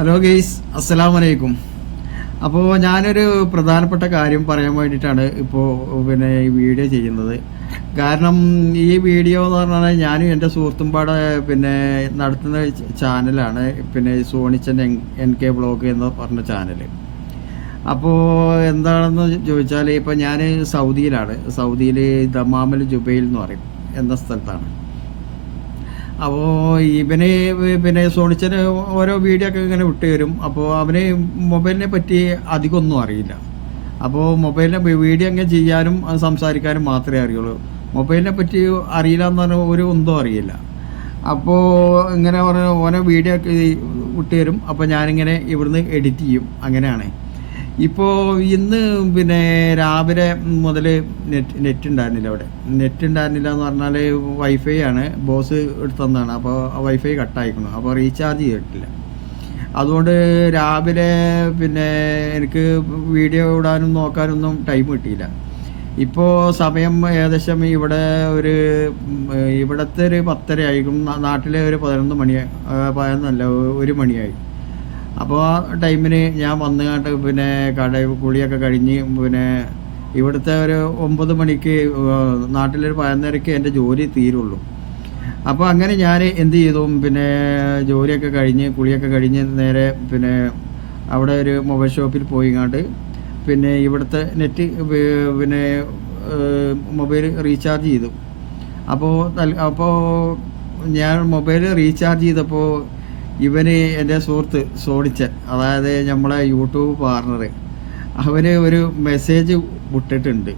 Hello guys അസ്സലാം വലൈക്കും അപ്പോൾ ഞാനൊരു പ്രധാനപ്പെട്ട കാര്യം പറയാൻ വേണ്ടിയിട്ടാണ് ഇപ്പോൾ പിന്നെ ഈ വീഡിയോ ചെയ്യുന്നത്. കാരണം ഈ വീഡിയോ എന്ന് പറഞ്ഞാൽ ഞാനും എന്റെ സുഹൃത്തുമ്പാടെ പിന്നെ നടത്തുന്ന ചാനലാണ്. പിന്നെ സോണിച്ചൻ എൻ കെ ബ്ലോഗ് എന്ന് പറഞ്ഞ ചാനൽ അപ്പോൾ എന്താണെന്ന് ചോദിച്ചാൽ ഇപ്പോൾ ഞാൻ സൗദിയിലാണ്. സൗദിയിൽ ദമാമൽ ജുബൈൽ എന്ന് പറയും എന്ന സ്ഥലത്താണ്. അപ്പോൾ ഇവനെ പിന്നെ സോണിച്ചന് ഓരോ വീഡിയോ ഒക്കെ ഇങ്ങനെ വിട്ടു തരും. അപ്പോൾ അവന് മൊബൈലിനെ പറ്റി അധികം ഒന്നും അറിയില്ല. അപ്പോൾ മൊബൈലിനെ വീഡിയോ അങ്ങനെ ചെയ്യാനും സംസാരിക്കാനും മാത്രമേ അറിയുള്ളൂ. മൊബൈലിനെ പറ്റി അറിയില്ല എന്ന് പറഞ്ഞാൽ ഒരു ഒന്നും അറിയില്ല. അപ്പോൾ ഇങ്ങനെ പറഞ്ഞ ഓരോ വീഡിയോ ഒക്കെ വിട്ടു തരും. അപ്പോൾ ഞാനിങ്ങനെ ഇവിടുന്ന് എഡിറ്റ് ചെയ്യും. അങ്ങനെയാണ്. ഇപ്പോൾ ഇന്ന് പിന്നെ രാവിലെ മുതൽ നെറ്റ് നെറ്റ് ഉണ്ടായിരുന്നില്ല അവിടെ. നെറ്റ് ഉണ്ടായിരുന്നില്ല എന്ന് പറഞ്ഞാൽ വൈഫൈ ആണ്. ബോസ് എടുത്തതാണ് അപ്പോൾ വൈഫൈ കട്ടായിക്കണം. അപ്പോൾ റീചാർജ് ചെയ്തിട്ടില്ല. അതുകൊണ്ട് രാവിലെ പിന്നെ എനിക്ക് വീഡിയോ ഇടാനും നോക്കാനൊന്നും ടൈം കിട്ടിയില്ല. ഇപ്പോൾ സമയം ഏകദേശം ഇവിടെ ഒരു ഇവിടുത്തെ ഒരു പത്തര ആയിരിക്കും നാട്ടിലെ ഒരു പതിനൊന്ന് മണി പതിനൊന്നല്ല ഒരു മണിയായി. അപ്പോൾ ആ ടൈമിന് ഞാൻ വന്നു കണ്ട് പിന്നെ കട കുളിയൊക്കെ കഴിഞ്ഞ് പിന്നെ ഇവിടുത്തെ ഒരു ഒമ്പത് മണിക്ക് നാട്ടിലൊരു പതിനൊന്നരയ്ക്ക് എന്റെ ജോലി തീരുള്ളൂ. അപ്പോൾ അങ്ങനെ ഞാൻ എന്ത് ചെയ്തു? പിന്നെ ജോലിയൊക്കെ കഴിഞ്ഞ് കുളിയൊക്കെ കഴിഞ്ഞ് നേരെ പിന്നെ അവിടെ ഒരു മൊബൈൽ ഷോപ്പിൽ പോയിങ്ങാണ്ട് പിന്നെ ഇവിടുത്തെ നെറ്റ് പിന്നെ മൊബൈൽ റീചാർജ് ചെയ്തു. അപ്പോൾ അപ്പോൾ ഞാൻ മൊബൈൽ റീചാർജ് ചെയ്തപ്പോൾ ഇവന് എന്റെ സുഹൃത്ത് സോണിച്ചൻ അതായത് നമ്മളെ യൂട്യൂബ് പാർട്ണർ അവന് ഒരു മെസ്സേജ് വിട്ടിട്ടുണ്ട്.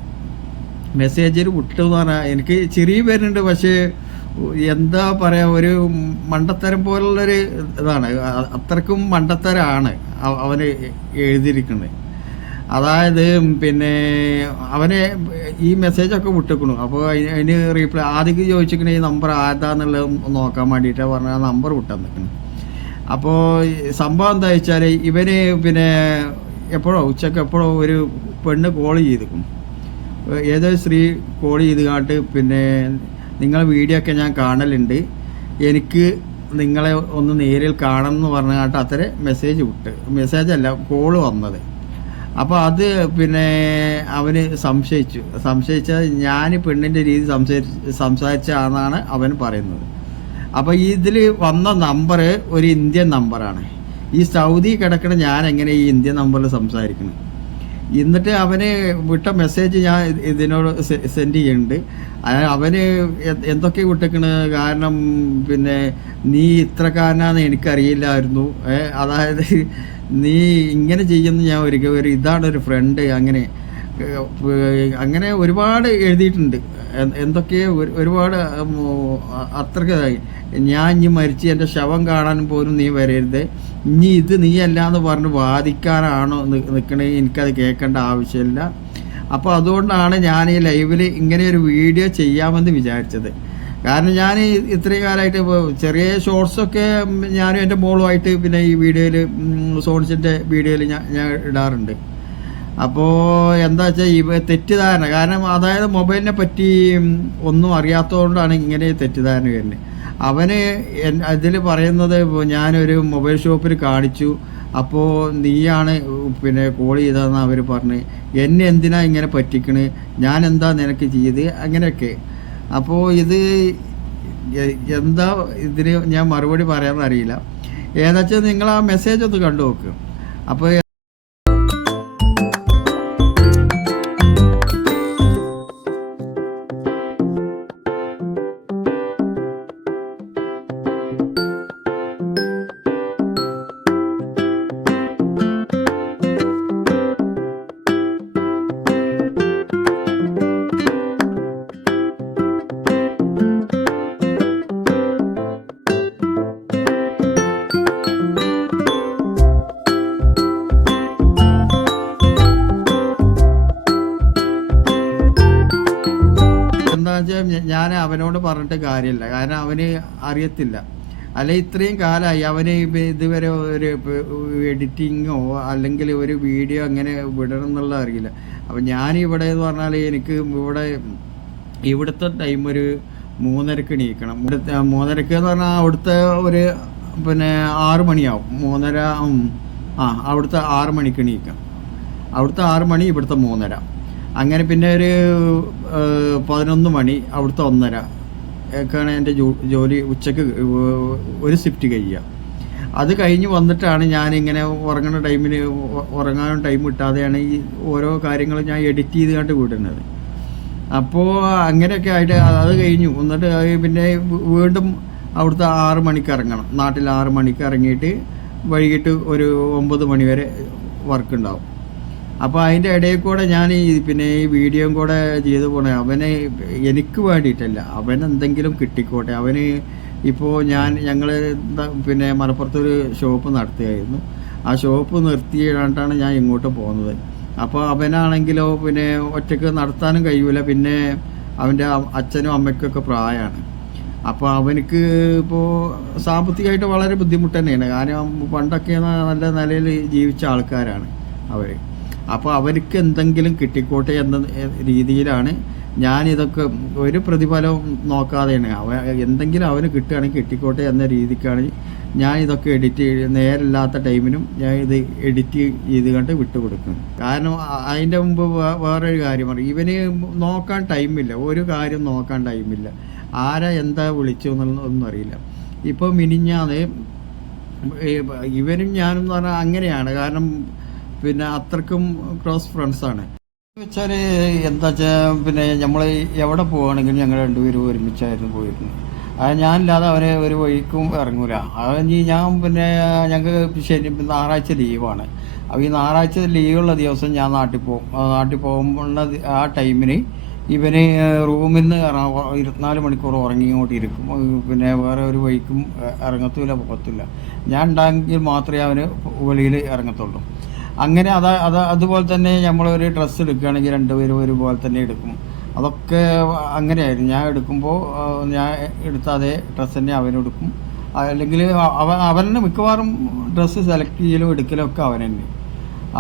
മെസ്സേജിൽ വിട്ടെന്ന് പറഞ്ഞാൽ എനിക്ക് ചെറിയ പേരുണ്ട് പക്ഷേ എന്താ പറയുക ഒരു മണ്ടത്തരം പോലുള്ളൊരു ഇതാണ്. അത്രക്കും മണ്ടത്തരാണ് അവ- അവന് എഴുതിയിരിക്കുന്നത്. അതായത് പിന്നെ അവനെ ഈ മെസ്സേജൊക്കെ വിട്ടിക്കണു അപ്പോൾ അതിന് റീപ്ലൈ ആദ്യം ചോദിച്ചിരിക്കണേ ഈ നമ്പർ ആരുതാന്നുള്ളത് നോക്കാൻ വേണ്ടിയിട്ടാണ് പറഞ്ഞ നമ്പർ വിട്ടാൻ നിൽക്കണം അപ്പോൾ സംഭവം എന്താ വെച്ചാൽ ഇവന് പിന്നെ എപ്പോഴോ ഉച്ചയ്ക്ക് എപ്പോഴോ ഒരു പെണ്ണ് കോൾ ചെയ്തിരിക്കും. ഏതോ സ്ത്രീ കോൾ ചെയ്ത് കാട്ട് പിന്നെ നിങ്ങളെ വീഡിയോ ഒക്കെ ഞാൻ കാണലുണ്ട്. എനിക്ക് നിങ്ങളെ ഒന്ന് നേരിൽ കാണണം എന്ന് പറഞ്ഞ കാട്ട് അത്ര മെസ്സേജ് വിട്ട്. മെസ്സേജ് അല്ല കോൾ വന്നത്. അപ്പോൾ അത് പിന്നെ അവന് സംശയിച്ചു. സംശയിച്ച ഞാൻ പെണ്ണിന്റെ രീതി സംസാരിച്ച് സംസാരിച്ചാണെന്നാണ് അവൻ പറയുന്നത്. അപ്പോൾ ഇതിൽ വന്ന നമ്പർ ഒരു ഇന്ത്യൻ നമ്പറാണ് ഈ സൗദി കിടക്കണ ഞാൻ എങ്ങനെ ഈ ഇന്ത്യൻ നമ്പറിൽ സംസാരിക്കണം? എന്നിട്ട് അവന് വിട്ട മെസ്സേജ് ഞാൻ ഇതിനോട് സെൻഡ് ചെയ്യുന്നുണ്ട് അവന് എന്തൊക്കെ വിട്ടേക്കണ്? കാരണം പിന്നെ നീ ഇത്രക്കാരനാന്ന് എനിക്കറിയില്ലായിരുന്നു. അതായത് നീ ഇങ്ങനെ ചെയ്യുന്ന ഞാൻ ഒരു ഇതാണ് ഒരു ഫ്രണ്ട് അങ്ങനെ. അങ്ങനെ ഒരുപാട് എഴുതിയിട്ടുണ്ട്. എന്തൊക്കെ ഒരുപാട് ഉം, അ- ഞാൻ ഇനി മരിച്ച് എന്റെ ശവം കാണാൻ പോലും നീ വരരുത്. ഇനി ഇത് നീ അല്ലാന്ന് പറഞ്ഞ് വാദിക്കാനാണോ നിൽക്കണേ എനിക്കത് കേൾക്കേണ്ട ആവശ്യമില്ല. അപ്പോൾ അതുകൊണ്ടാണ് ഞാൻ ഈ ലൈവിൽ ഇങ്ങനെ ഒരു വീഡിയോ ചെയ്യാമെന്ന് വിചാരിച്ചത്. കാരണം ഞാൻ ഇത്രയും കാലമായിട്ട് ഇപ്പോൾ ചെറിയ ഷോർട്സൊക്കെ ഞാനും എന്റെ മോളുമായിട്ട് പിന്നെ ഈ വീഡിയോയിൽ സോൺസിന്റെ വീഡിയോയിൽ ഞാൻ ഞാൻ ഇടാറുണ്ട്. അപ്പോൾ എന്താ വെച്ചാൽ ഇവ തെറ്റിദ്ധാരണ. കാരണം അതായത് മൊബൈലിനെ പറ്റി ഒന്നും അറിയാത്തതുകൊണ്ടാണ് ഇങ്ങനെ തെറ്റിദ്ധാരണ വരുന്നത് അവന് അതിൽ പറയുന്നത് ഞാനൊരു മൊബൈൽ ഷോപ്പിൽ കാണിച്ചു. അപ്പോൾ നീയാണ് പിന്നെ കോൾ ചെയ്തതെന്ന് അവർ പറഞ്ഞ്. എന്നെ എന്തിനാ ഇങ്ങനെ പറ്റിക്കണ്? ഞാൻ എന്താ നിനക്ക് ചെയ്ത്? അങ്ങനെയൊക്കെ. അപ്പോൾ ഇത് എന്താ ഇതിന് ഞാൻ മറുപടി പറയാമെന്നറിയില്ല ഏതാച്ചാൽ നിങ്ങൾ ആ മെസ്സേജ് ഒന്ന് കണ്ടു നോക്ക് അപ്പോൾ എന്താ വെച്ചാൽ ഞാൻ അവനോട് പറഞ്ഞിട്ട് കാര്യമില്ല. കാരണം അവന് അറിയത്തില്ല. അല്ല ഇത്രയും കാലമായി അവന് ഇതുവരെ ഒരു എഡിറ്റിങ്ങോ അല്ലെങ്കിൽ ഒരു വീഡിയോ അങ്ങനെ വിടണം എന്നുള്ള അറിയില്ല. അപ്പം ഞാൻ ഇവിടെ എന്ന് പറഞ്ഞാൽ എനിക്ക് ഇവിടെ ഇവിടുത്തെ ടൈം ഒരു മൂന്നരക്ക് എണീക്കണം. ഇവിടുത്തെ മൂന്നരക്ക് എന്ന് പറഞ്ഞാൽ അവിടുത്തെ ഒരു പിന്നെ ആറ് മണിയാവും. മൂന്നര ആ അവിടുത്തെ ആറ് മണിക്ക് എണീക്കാം. അവിടുത്തെ ആറ് മണി ഇവിടുത്തെ മൂന്നര. അങ്ങനെ പിന്നെ ഒരു പതിനൊന്ന് മണി അവിടുത്തെ ഒന്നര ഒക്കെയാണ് എന്റെ ജോലി ഉച്ചയ്ക്ക് ഒരു ഷിഫ്റ്റ് കഴിയുക. അത് കഴിഞ്ഞ് വന്നിട്ടാണ് ഞാനിങ്ങനെ ഉറങ്ങുന്ന ടൈമിൽ ഉറങ്ങാൻ ടൈം കിട്ടാതെയാണ് ഈ ഓരോ കാര്യങ്ങൾ ഞാൻ എഡിറ്റ് ചെയ്ത് കണ്ട് വിടുന്നത്. അപ്പോൾ അങ്ങനെയൊക്കെ ആയിട്ട് അത് കഴിഞ്ഞു. എന്നിട്ട് പിന്നെ വീണ്ടും അവിടുത്തെ ആറ് മണിക്ക് ഇറങ്ങണം. നാട്ടിൽ ആറ് മണിക്ക് ഇറങ്ങിയിട്ട് വൈകിട്ട് ഒരു ഒമ്പത് മണി വരെ വർക്ക് ഉണ്ടാവും. അപ്പോൾ അതിന്റെ ഇടയിൽ കൂടെ ഞാൻ ഈ പിന്നെ ഈ വീഡിയോയും കൂടെ ചെയ്തു പോണേ. അവനെ എനിക്ക് വേണ്ടിയിട്ടല്ല. അവൻ എന്തെങ്കിലും കിട്ടിക്കോട്ടെ. അവന് ഇപ്പോൾ ഞാൻ ഞങ്ങൾ പിന്നെ മലപ്പുറത്തൊരു ഷോപ്പ് നടത്തുകയായിരുന്നു. ആ ഷോപ്പ് നിർത്തിയിട്ടാണ് ഞാൻ ഇങ്ങോട്ട് പോകുന്നത്. അപ്പോൾ അവനാണെങ്കിലോ പിന്നെ ഒറ്റയ്ക്ക് നടത്താനും കഴിയൂല. പിന്നെ അവന്റെ അച്ഛനും അമ്മയ്ക്കൊക്കെ പ്രായമാണ് അപ്പോൾ അവനക്ക് ഇപ്പോൾ സാമ്പത്തികമായിട്ട് വളരെ ബുദ്ധിമുട്ട് തന്നെയാണ്. കാരണം പണ്ടൊക്കെ നല്ല നിലയിൽ ജീവിച്ച ആൾക്കാരാണ് അവർ അപ്പോൾ അവർക്ക് എന്തെങ്കിലും കിട്ടിക്കോട്ടെ എന്ന രീതിയിലാണ് ഞാനിതൊക്കെ ഒരു പ്രതിഫലവും നോക്കാതെയാണ്. അവ എന്തെങ്കിലും അവന് കിട്ടുകയാണെങ്കിൽ കിട്ടിക്കോട്ടെ എന്ന രീതിക്കാണ് ഞാൻ ഇതൊക്കെ എഡിറ്റ് നേരില്ലാത്ത ടൈമിനും ഞാൻ ഇത് എഡിറ്റ് ചെയ്ത് കണ്ട് വിട്ടുകൊടുക്കും. കാരണം അതിന്റെ മുമ്പ് വേറൊരു കാര്യം പറയും. ഇവന് നോക്കാൻ ടൈമില്ല. ഒരു കാര്യം നോക്കാൻ ടൈമില്ല. ആരാ എന്താ വിളിച്ചു എന്നുള്ള ഒന്നും അറിയില്ല. ഇപ്പോൾ മിനിഞ്ഞാന്ന് ഇവനും ഞാനും എന്ന് പറഞ്ഞാൽ അങ്ങനെയാണ്. കാരണം പിന്നെ അത്രക്കും ക്ലോസ് ഫ്രണ്ട്സാണ് വെച്ചാൽ എന്താ വെച്ചാൽ പിന്നെ നമ്മൾ എവിടെ പോവുകയാണെങ്കിലും ഞങ്ങൾ രണ്ടുപേരും ഒരുമിച്ചായിരുന്നു പോയിരുന്നത്. അത് ഞാനില്ലാതെ അവരെ ഒരു വഴിക്കും ഇറങ്ങൂല. അത് ഇനി ഞാൻ പിന്നെ ഞങ്ങൾക്ക് ശനി ഞായറാഴ്ച ലീവാണ്. അപ്പോൾ ഈ ഞായറാഴ്ച ലീവുള്ള ദിവസം ഞാൻ നാട്ടിൽ പോകും. നാട്ടിൽ പോകുമ്പോൾ ആ ടൈമിന് ഇവന് റൂമിൽ നിന്ന് ഇരുപത്തിനാല് മണിക്കൂർ ഉറങ്ങി ഇങ്ങോട്ട് ഇരിക്കും പിന്നെ വേറെ ഒരു വഴിക്കും ഇറങ്ങത്തില്ല പോകത്തില്ല ഞാൻ ഉണ്ടാകെങ്കിൽ മാത്രമേ അവന് വെളിയിൽ ഇറങ്ങത്തുള്ളൂ. അങ്ങനെ അതാ അത് അതുപോലെ തന്നെ നമ്മളൊരു ഡ്രസ്സ് എടുക്കുകയാണെങ്കിൽ രണ്ടുപേരും ഒരുപോലെ തന്നെ എടുക്കും. അതൊക്കെ അങ്ങനെയായിരുന്നു. ഞാൻ എടുക്കുമ്പോൾ ഞാൻ എടുത്ത അതേ ഡ്രസ്സ് തന്നെ അവനെടുക്കും അല്ലെങ്കിൽ അവൻ അവനെ മിക്കവാറും ഡ്രസ്സ് സെലക്ട് ചെയ്യലും എടുക്കലും ഒക്കെ അവൻ തന്നെ.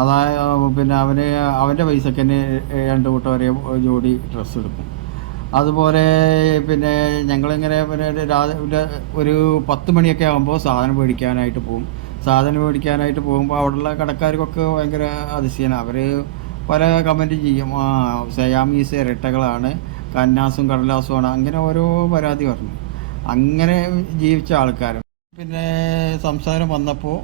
അതായത് പിന്നെ അവന് അവന്റെ പൈസക്ക് തന്നെ രണ്ട് കൂട്ടം ഒരേ ജോഡി ഡ്രസ്സ് എടുക്കും. അതുപോലെ പിന്നെ ഞങ്ങളിങ്ങനെ പിന്നെ രാവിലെ ഒരു പത്ത് മണിയൊക്കെ ആകുമ്പോൾ സാധനം മേടിക്കാനായിട്ട് പോകും സാധനം മേടിക്കാനായിട്ട് പോകുമ്പോൾ അവിടെയുള്ള കടക്കാർക്കൊക്കെ ഭയങ്കര അതിശയമാണ് അവർ പല കമന്റ് ചെയ്യും. ആ സയാമീസ് ഇരട്ടകളാണ്. കന്നാസും കടലാസുമാണ് അങ്ങനെ ഓരോ പരാതി പറഞ്ഞു. അങ്ങനെ ജീവിച്ച ആൾക്കാരും. പിന്നെ സംസാരം വന്നപ്പോൾ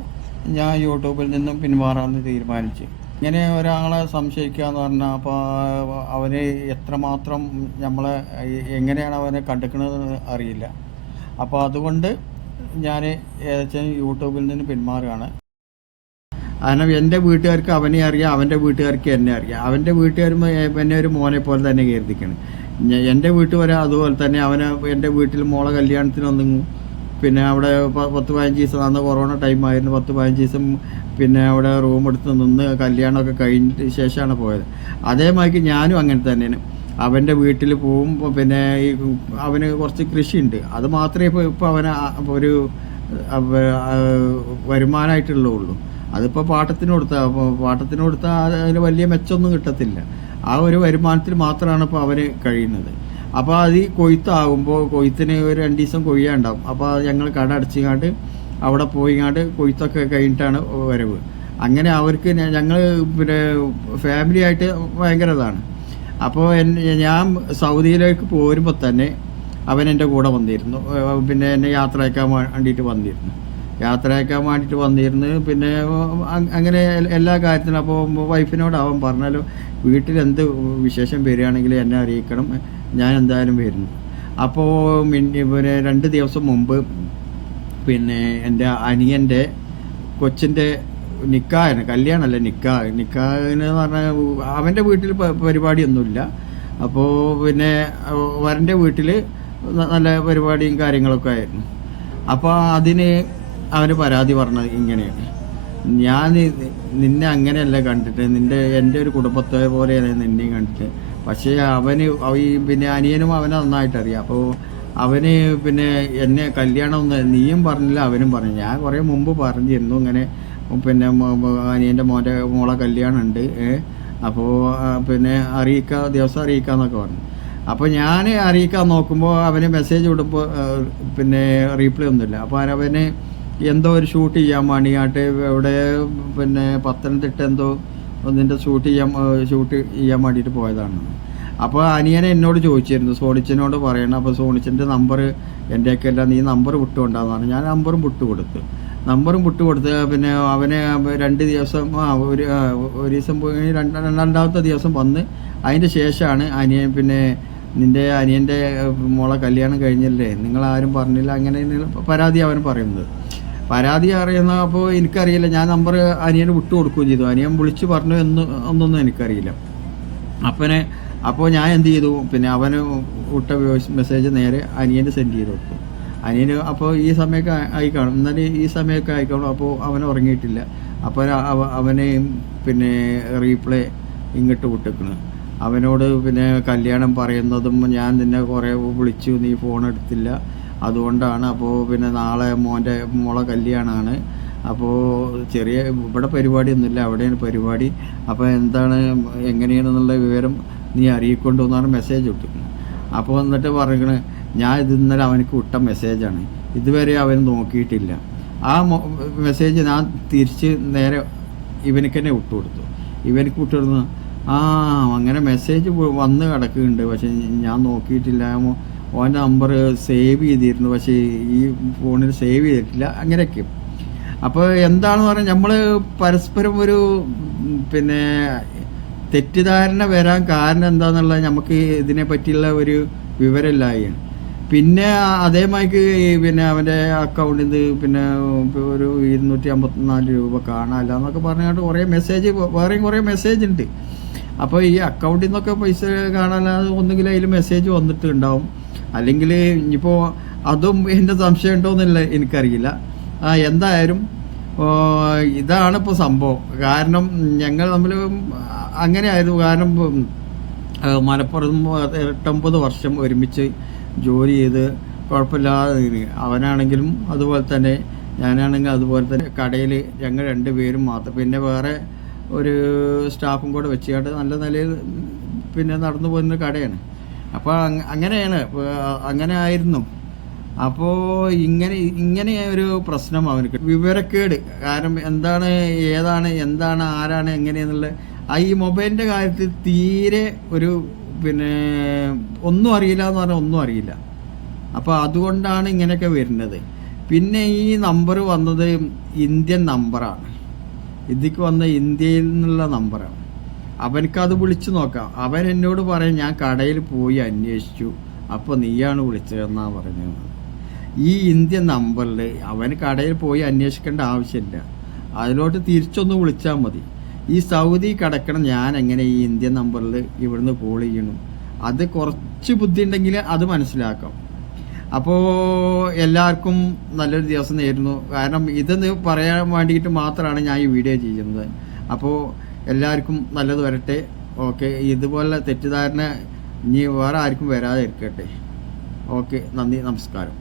ഞാൻ യൂട്യൂബിൽ നിന്നും പിന്മാറാമെന്ന് തീരുമാനിച്ചു. ഇങ്ങനെ ഒരാളെ സംശയിക്കുക എന്ന് പറഞ്ഞാൽ അപ്പോൾ അവന് എത്രമാത്രം നമ്മളെ എങ്ങനെയാണ് അവനെ കണ്ടെക്കണതെന്ന് അറിയില്ല. അപ്പോൾ അതുകൊണ്ട് ഞാൻ ഏകദേശം യൂട്യൂബിൽ നിന്ന് പിന്മാറുകയാണ്. കാരണം എന്റെ വീട്ടുകാർക്ക് അവനെ അറിയാം അവന്റെ വീട്ടുകാർക്ക് എന്നെ അറിയാം. അവന്റെ വീട്ടുകാർ എന്നെ ഒരു മോനെ പോലെ തന്നെ കരുതിക്കണം. എന്റെ വീട്ടിൽ വരെ അതുപോലെ തന്നെ അവനെ എന്റെ വീട്ടിൽ മോളെ കല്യാണത്തിനൊന്നും പിന്നെ അവിടെ പത്ത് പതിനഞ്ച് ദിവസം അന്ന് കൊറോണ ടൈമായിരുന്നു പത്ത് പതിനഞ്ച് ദിവസം പിന്നെ അവിടെ റൂം എടുത്ത് നിന്ന് കല്യാണമൊക്കെ കഴിഞ്ഞ ശേഷമാണ് പോയത്. അതേമാതിരി ഞാനും അങ്ങനെ തന്നെയാണ്. അവന്റെ വീട്ടിൽ പോവും പിന്നെ ഈ അവന് കുറച്ച് കൃഷിയുണ്ട്. അത് മാത്രമേ ഇപ്പോൾ ഇപ്പോൾ അവന് ഒരു വരുമാനമായിട്ടുള്ളൂ അതിപ്പോൾ പാട്ടത്തിന് കൊടുത്താൽ പാട്ടത്തിന് കൊടുത്താൽ അതിന് വലിയ മെച്ചമൊന്നും കിട്ടത്തില്ല. ആ ഒരു വരുമാനത്തിൽ മാത്രമാണ് ഇപ്പോൾ അവന് കഴിയുന്നത്. അപ്പോൾ അത് ഈ കൊയ്ത്താകുമ്പോൾ കൊയ്ത്തിന് ഒരു രണ്ട് ദിവസം കൊയ്യാണ്ടാവും. അപ്പോൾ ഞങ്ങൾ കട അടച്ചിങ്ങാണ്ട് അവിടെ പോയിങ്ങാണ്ട് കൊയ്ത്തൊക്കെ കഴിഞ്ഞിട്ടാണ് വരവ്. അങ്ങനെ അവർക്ക് ഞങ്ങൾ പിന്നെ ഫാമിലി ആയിട്ട് ഭയങ്കര ഇതാണ്. അപ്പോൾ ഞാൻ സൗദിയിലേക്ക് പോരുമ്പോൾ തന്നെ അവൻ എന്റെ കൂടെ വന്നിരുന്നു. പിന്നെ എന്നെ യാത്ര അയക്കാൻ വേണ്ടിയിട്ട് വന്നിരുന്നു. യാത്ര അയക്കാൻ വേണ്ടിയിട്ട് വന്നിരുന്നു പിന്നെ അങ്ങനെ എല്ലാ കാര്യത്തിനും അപ്പോൾ വൈഫിനോട് അവൻ പറഞ്ഞാലും വീട്ടിൽ എന്ത് വിശേഷം വരികയാണെങ്കിൽ എന്നെ അറിയിക്കണം. ഞാൻ എന്തായാലും വരുന്നു. അപ്പോൾ പിന്നെ രണ്ട് ദിവസം മുമ്പ് പിന്നെ എന്റെ അനിയന്റെ കൊച്ചിന്റെ നിക്കാഹാണ് കല്യാണമല്ല നിക്കാ. നിക്കാഹിന് പറഞ്ഞാൽ അവന്റെ വീട്ടിൽ പരിപാടിയൊന്നുമില്ല. അപ്പോൾ പിന്നെ വരന്റെ വീട്ടിൽ നല്ല പരിപാടിയും കാര്യങ്ങളൊക്കെ ആയിരുന്നു. അപ്പോൾ അതിന് അവർ പരാതി പറഞ്ഞത് ഇങ്ങനെയാണ്. ഞാൻ നിന്നെ അങ്ങനെയല്ല കണ്ടിട്ട് നിന്റെ എന്റെ ഒരു കുടുംബത്തെ പോലെയാണ് നിന്നെയും കണ്ടിട്ട്. പക്ഷേ അവന് ഈ പിന്നെ അനിയനും അവനെ നന്നായിട്ടറിയാം. അപ്പോൾ അവന് പിന്നെ എന്നെ കല്യാണം നീയും പറഞ്ഞില്ല അവനും പറഞ്ഞു. ഞാൻ കുറേ മുമ്പ് പറഞ്ഞിരുന്നു ഇങ്ങനെ പിന്നെ അനിയന്റെ മോന്റെ മോളെ കല്യാണം ഉണ്ട് അപ്പോൾ പിന്നെ അറിയിക്കാം ദിവസം അറിയിക്കാന്നൊക്കെ പറഞ്ഞു. അപ്പോൾ ഞാൻ അറിയിക്കാൻ നോക്കുമ്പോൾ അവന് മെസ്സേജ് വിടുമ്പോൾ പിന്നെ റീപ്ലൈ ഒന്നുമില്ല. അപ്പോൾ അവന് എന്തോ ഒരു ഷൂട്ട് ചെയ്യാൻ വേണ്ടിയാട്ട് ഇവിടെ പിന്നെ പത്തനംതിട്ട എന്തോ ഒന്നിന്റെ ഷൂട്ട് ചെയ്യാൻ ഷൂട്ട് ചെയ്യാൻ വേണ്ടിയിട്ട് പോയതാണ്. അപ്പോൾ അനിയനെ എന്നോട് ചോദിച്ചിരുന്നു സോണിച്ചനോട് പറയണം. അപ്പോൾ സോണിച്ചന്റെ നമ്പർ എന്റെയൊക്കെ അല്ല നീ നമ്പർ വിട്ടുകൊണ്ടാന്ന് പറഞ്ഞു ഞാൻ നമ്പറും വിട്ടു കൊടുത്തു. നമ്പറും വിട്ടു കൊടുത്ത് പിന്നെ അവനെ രണ്ട് ദിവസം ഒരു ഒരു ദിവസം പോയി രണ്ട് രണ്ടാമത്തെ ദിവസം വന്ന് അതിന്റെ ശേഷമാണ് അനിയൻ പിന്നെ നിന്റെ അനിയന്റെ മോളെ കല്യാണം കഴിഞ്ഞല്ലേ? നിങ്ങളാരും പറഞ്ഞില്ല. അങ്ങനെ പരാതി അവൻ പറയുന്നത്. പരാതി അറിയുന്ന അപ്പോൾ എനിക്കറിയില്ല. ഞാൻ നമ്പർ അനിയന് വിട്ടു കൊടുക്കുകയും ചെയ്തു. അനിയൻ വിളിച്ച് പറഞ്ഞു എന്ന് ഒന്നൊന്നും എനിക്കറിയില്ല. അപ്പനെ അപ്പോൾ ഞാൻ എന്ത് ചെയ്തു? പിന്നെ അവന് വിട്ട മെസ്സേജ് നേരെ അനിയന് സെൻഡ് ചെയ്ത് കൊടുത്തു. അനിയന് അപ്പോൾ ഈ സമയമൊക്കെ ആയി- കാണും എന്നാലും ഈ സമയമൊക്കെ ആയി കാണും അപ്പോൾ അവൻ ഉറങ്ങിയിട്ടില്ല. അപ്പോൾ അവ- അവനെയും പിന്നെ റീപ്ലേ ഇങ്ങോട്ട് വിട്ടിക്കണ്. അവനോട് പിന്നെ കല്യാണം പറയുന്നതും ഞാൻ നിന്നെ കുറേ വിളിച്ചു. നീ ഫോൺ എടുത്തില്ല. അതുകൊണ്ടാണ് അപ്പോൾ പിന്നെ നാളെ മോന്റെ മോളെ കല്യാണമാണ് അപ്പോൾ ചെറിയ ഇവിടെ പരിപാടിയൊന്നുമില്ല. അവിടെയാണ് പരിപാടി. അപ്പോൾ എന്താണ് എങ്ങനെയാണെന്നുള്ള വിവരം നീ അറിയിക്കൊണ്ടു എന്നാണ് മെസ്സേജ് വിട്ടിരിക്കുന്നത് അപ്പോൾ എന്നിട്ട് പറയണ ഞാൻ ഇത് ഇന്നലെ അവനക്ക് വിട്ട മെസ്സേജാണ് ഇതുവരെ അവൻ നോക്കിയിട്ടില്ല. ആ മെസ്സേജ് ഞാൻ തിരിച്ച് നേരെ ഇവനക്ക് തന്നെ വിട്ടു കൊടുത്തു ഇവനക്ക് വിട്ടു കൊടുത്തു ആ അങ്ങനെ മെസ്സേജ് വന്ന് കിടക്കുന്നുണ്ട്. പക്ഷെ ഞാൻ നോക്കിയിട്ടില്ല. ഓന്റെ നമ്പർ സേവ് ചെയ്തിരുന്നു. പക്ഷേ ഈ ഫോണിൽ സേവ് ചെയ്തിട്ടില്ല. അങ്ങനെയൊക്കെ. അപ്പോൾ എന്താണെന്ന് പറഞ്ഞാൽ നമ്മൾ പരസ്പരം ഒരു പിന്നെ തെറ്റിദ്ധാരണ വരാൻ കാരണം എന്താണെന്നുള്ളത് നമുക്ക് ഇതിനെ പറ്റിയുള്ള ഒരു വിവരമില്ലായാണ് പിന്നെ അതേ അതേമാതിരി പിന്നെ അവന്റെ അക്കൗണ്ടിൽ നിന്ന് പിന്നെ ഒരു ഇരുന്നൂറ്റി അമ്പത്തിനാല് രൂപ കാണാല്ല എന്നൊക്കെ പറഞ്ഞിട്ട് കുറേ മെസ്സേജ് വേറെയും കുറേ മെസ്സേജ് ഉണ്ട്. അപ്പോൾ ഈ അക്കൗണ്ടിൽ നിന്നൊക്കെ പൈസ കാണാനാതെ ഒന്നുകിൽ അതിൽ മെസ്സേജ് വന്നിട്ടുണ്ടാവും. അല്ലെങ്കിൽ ഇനിയിപ്പോൾ അതും എന്റെ സംശയം ഉണ്ടോയെന്നില്ല എനിക്കറിയില്ല. ആ എന്തായാലും ഇതാണ് ഇപ്പോൾ സംഭവം. കാരണം ഞങ്ങൾ തമ്മിൽ അങ്ങനെ ആയിരുന്നു കാരണം മലപ്പുറം എട്ടൊമ്പത് വർഷം ഒരുമിച്ച് ജോലി ചെയ്ത് കുഴപ്പമില്ലാതെ. അവനാണെങ്കിലും അതുപോലെ തന്നെ ഞാനാണെങ്കിൽ അതുപോലെ തന്നെ കടയിൽ ഞങ്ങൾ രണ്ട് പേരും മാത്രം. പിന്നെ വേറെ ഒരു സ്റ്റാഫും കൂടെ വെച്ചുകൊണ്ട് നല്ല നിലയിൽ പിന്നെ നടന്നു പോകുന്ന കടയാണ്. അപ്പോൾ അങ്ങനെയാണ്. അങ്ങനെ ആയിരുന്നു. അപ്പോൾ ഇങ്ങനെ ഇങ്ങനെ ഒരു പ്രശ്നം അവനക്ക്. വിവരക്കേട്. കാരണം എന്താണ് ഏതാണ് എന്താണ് ആരാണ് എങ്ങനെയെന്നുള്ള ആ ഈ മൊബൈലിന്റെ കാര്യത്തിൽ തീരെ ഒരു പിന്നെ ഒന്നും അറിയില്ല എന്ന് പറഞ്ഞാൽ ഒന്നും അറിയില്ല. അപ്പോൾ അതുകൊണ്ടാണ് ഇങ്ങനെയൊക്കെ വരുന്നത്. പിന്നെ ഈ നമ്പർ വന്നത് ഇന്ത്യൻ നമ്പറാണ്. ഇതിക്ക് വന്ന ഇന്ത്യയിൽ നിന്നുള്ള നമ്പറാണ്. അവനക്കത് വിളിച്ചു നോക്കാം. അവൻ എന്നോട് പറയും ഞാൻ കടയിൽ പോയി അന്വേഷിച്ചു. അപ്പോൾ നീയാണ് വിളിച്ചതെന്നാണ് പറഞ്ഞത്. ഈ ഇന്ത്യൻ നമ്പറിൽ അവൻ കടയിൽ പോയി അന്വേഷിക്കേണ്ട ആവശ്യമില്ല. അതിലോട്ട് തിരിച്ചൊന്ന് വിളിച്ചാൽ മതി. ഈ സൗദി കിടക്കണം ഞാൻ എങ്ങനെ ഈ ഇന്ത്യൻ നമ്പറിൽ ഇവിടുന്ന് കോൾ ചെയ്യണം? അത് കുറച്ച് ബുദ്ധി ഉണ്ടെങ്കിൽ അത് മനസ്സിലാക്കാം. അപ്പോൾ എല്ലാവർക്കും നല്ലൊരു ദിവസം നേരുന്നു. കാരണം ഇതെന്ന് പറയാൻ വേണ്ടിയിട്ട് മാത്രമാണ് ഞാൻ ഈ വീഡിയോ ചെയ്യുന്നത്. അപ്പോൾ എല്ലാവർക്കും നല്ലത് വരട്ടെ. ഓക്കെ ഇതുപോലെ തെറ്റിദ്ധാരണ ഇനി വേറെ ആർക്കും വരാതെ ഇരിക്കട്ടെ ഓക്കെ നന്ദി നമസ്കാരം.